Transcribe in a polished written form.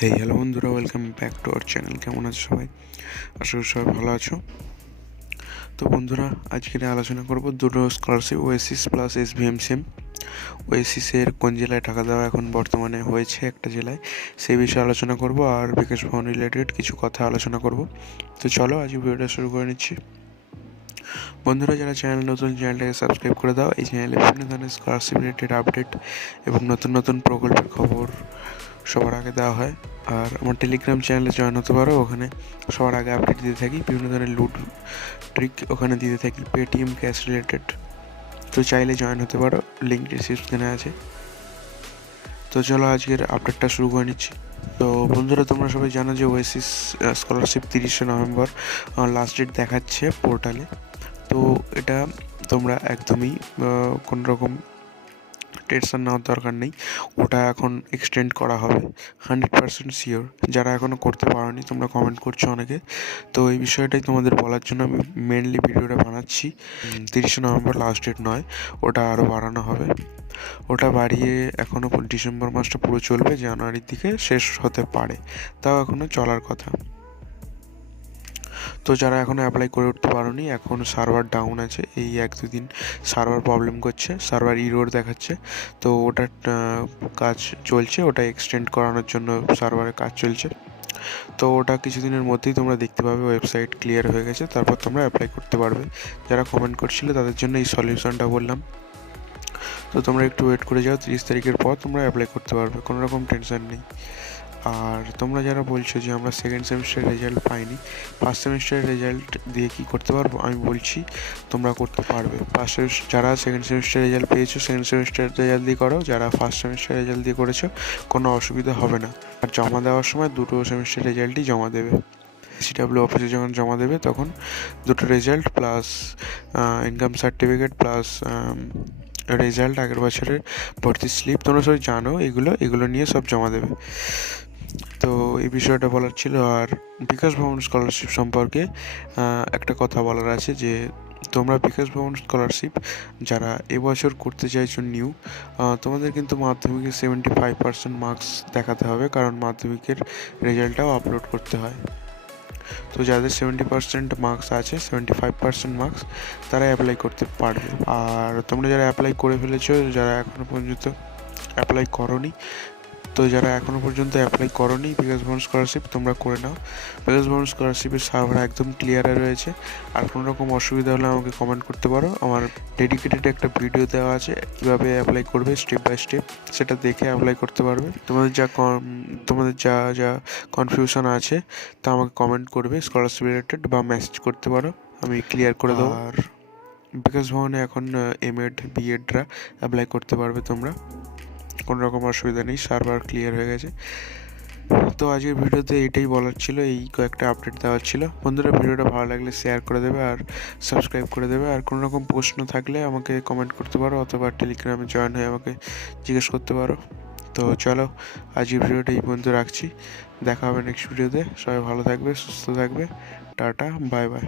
Hello বন্ধুরা, welcome back to our channel. কেমন আছো সবাই? আশা করি সবাই ভালো আছো। তো বন্ধুরা, আজকে আলোচনা করব দুটো স্কলারশিপ, ওয়েসিস প্লাস SVMCM। ওয়েসিসের কোন জেলায় টাকা দেওয়া এখন বর্তমানে হয়েছে একটা জেলায়, সেই বিষয়ে আলোচনা করব, আর বিকাশ ভবন রিলেটেড কিছু কথা আলোচনা করব। তো চলো আজ ভিডিওটা শুরু করে নিচ্ছি। বন্ধুরা, যারা চ্যানেল নতুন, চ্যানেলটাকে সাবস্ক্রাইব করে দাও। এই চ্যানেলে বিভিন্ন ধরনের স্কলারশিপ রিলেটেড আপডেট এবং নতুন নতুন প্রকল্পের খবর সবার আগে দেওয়া হয়। আর আমার টেলিগ্রাম চ্যানেলে জয়েন হতে পারো, ওখানে সবার আগে আপডেট দিতে থাকি, বিভিন্ন ধরনের লুট ট্রিক ওখানে দিতে থাকি, পেটিএম ক্যাশ রিলেটেড। তো চাইলে জয়েন হতে পারো, লিঙ্ক ডিসক্রিপশনে আছে। তো চলো আজকের আপডেটটা শুরু করে নিচ্ছি। তো বন্ধুরা, তোমরা সবাই জানো যে ওয়েসিস স্কলারশিপ 30শে নভেম্বর লাস্ট ডেট দেখাচ্ছে পোর্টালে। তো এটা তোমরা একদমই কোনো রকম টেনশন নেওয়ার দরকার নেই, ওটা এখন এক্সটেন্ড করা হবে 100% শিওর। যারা এখনও করতে পারোনি, তোমরা কমেন্ট করছো অনেকে, তো এই বিষয়টাই তোমাদের বলার জন্য আমি মেনলি ভিডিওটা বানাচ্ছি। 30শে নভেম্বর লাস্ট ডেট নয়, ওটা আরও বাড়ানো হবে। ওটা বাড়িয়ে এখনও ডিসেম্বর মাসটা পুরো চলবে, জানুয়ারির দিকে শেষ হতে পারে, তাও এখনও চলার কথা। তো যারা এখনও অ্যাপ্লাই করে উঠতে পারোনি, এখন সার্ভার ডাউন আছে, এই 1-2 দিন সার্ভার প্রবলেম করছে, সার্ভার ইরোর দেখাচ্ছে। তো ওটা কাজ চলছে, ওটা এক্সটেন্ড করানোর জন্য সার্ভারে কাজ চলছে। তো ওটা কিছুদিনের মধ্যেই তোমরা দেখতে পাবে ওয়েবসাইট ক্লিয়ার হয়ে গেছে, তারপর তোমরা অ্যাপ্লাই করতে পারবে। যারা কমেন্ট করছিলে তাদের জন্য এই সলিউশনটা বললাম। তো তোমরা একটু ওয়েট করে যাও, 30 তারিখের পর তোমরা অ্যাপ্লাই করতে পারবে, কোনো রকম টেনশন নেই। আর তোমরা যারা বলছো যে আমরা সেকেন্ড সেমিস্টারের রেজাল্ট পাইনি, ফার্স্ট সেমিস্টারের রেজাল্ট দিয়ে কি করতে পারবো, আমি বলছি তোমরা করতে পারবে। যারা সেকেন্ড সেমিস্টার রেজাল্ট পেয়েছো, সেকেন্ড সেমিস্টার রেজাল্ট দিয়ে করো। যারা ফার্স্ট সেমিস্টার রেজাল্ট দিয়ে করেছো, কোনো অসুবিধা হবে না। আর জমা দেওয়ার সময় দুটো সেমিস্টার রেজাল্টই জমা দেবে। CW অফিসে যখন জমা দেবে তখন দুটো result plus income certificate plus result, আগের বছরের ভর্তির স্লিপ, তোমরা সবাই জানো এগুলো নিয়ে সব জমা দেবে। তো এই বিষয়টা বলার ছিল। আর বিকাশ ভবন স্কলারশিপ সম্পর্কে একটা কথা বলার আছে, যে তোমরা বিকাশ ভবন স্কলারশিপ যারা এবছর করতে চাইছো নিউ, তোমাদের কিন্তু মাধ্যমিকের 75% মার্কস দেখাতে হবে, কারণ মাধ্যমিকের রেজাল্টটাও আপলোড করতে হয়। তো যাদের 70% মার্কস আছে, 75% মার্কস, তারা অ্যাপ্লাই করতে পারবে। আর তোমরা যারা অ্যাপ্লাই করে ফেলেছো, যারা এখনও পর্যন্ত অ্যাপ্লাই করোনি, তো যারা এখনও পর্যন্ত অ্যাপ্লাই করোনি বিকাশ ভবন স্কলারশিপ, তোমরা করে নাও। বিকাশ ভবন স্কলারশিপের সার্ভার একদম ক্লিয়ারে রয়েছে। আর কোনো রকম অসুবিধা হলে আমাকে কমেন্ট করতে পারো, আমার ডেডিকেটেড একটা ভিডিও দেওয়া আছে কীভাবে অ্যাপ্লাই করবে স্টেপ বাই স্টেপ, সেটা দেখে অ্যাপ্লাই করতে পারবে। তোমাদের যা যা কনফিউশন আছে তা আমাকে কমেন্ট করবে স্কলারশিপ রিলেটেড, বা মেসেজ করতে পারো, আমি ক্লিয়ার করে দেবো। আর বিকাশ ভবনে এখন এমএড বিএডরা অ্যাপ্লাই করতে পারবে তোমরা, কোনো রকম অসুবিধা নেই, সার্ভার ক্লিয়ার হয়ে গেছে। তো আজকের ভিডিওতে এটাই বলার ছিল, এই কয়েকটা আপডেট দেওয়ার ছিল। বন্ধুরা, ভিডিওটা ভালো লাগলে শেয়ার করে দেবে আর সাবস্ক্রাইব করে দেবে। আর কোনো রকম প্রশ্ন থাকলে আমাকে কমেন্ট করতে পারো, অথবা টেলিগ্রামে জয়েন হয়ে আমাকে জিজ্ঞেস করতে পারো। তো চলো আজকের ভিডিওটা এই পর্যন্ত রাখছি, দেখা হবে নেক্সট ভিডিওতে। সবাই ভালো থাকবে, সুস্থ থাকবে, টাটা, বাই বাই।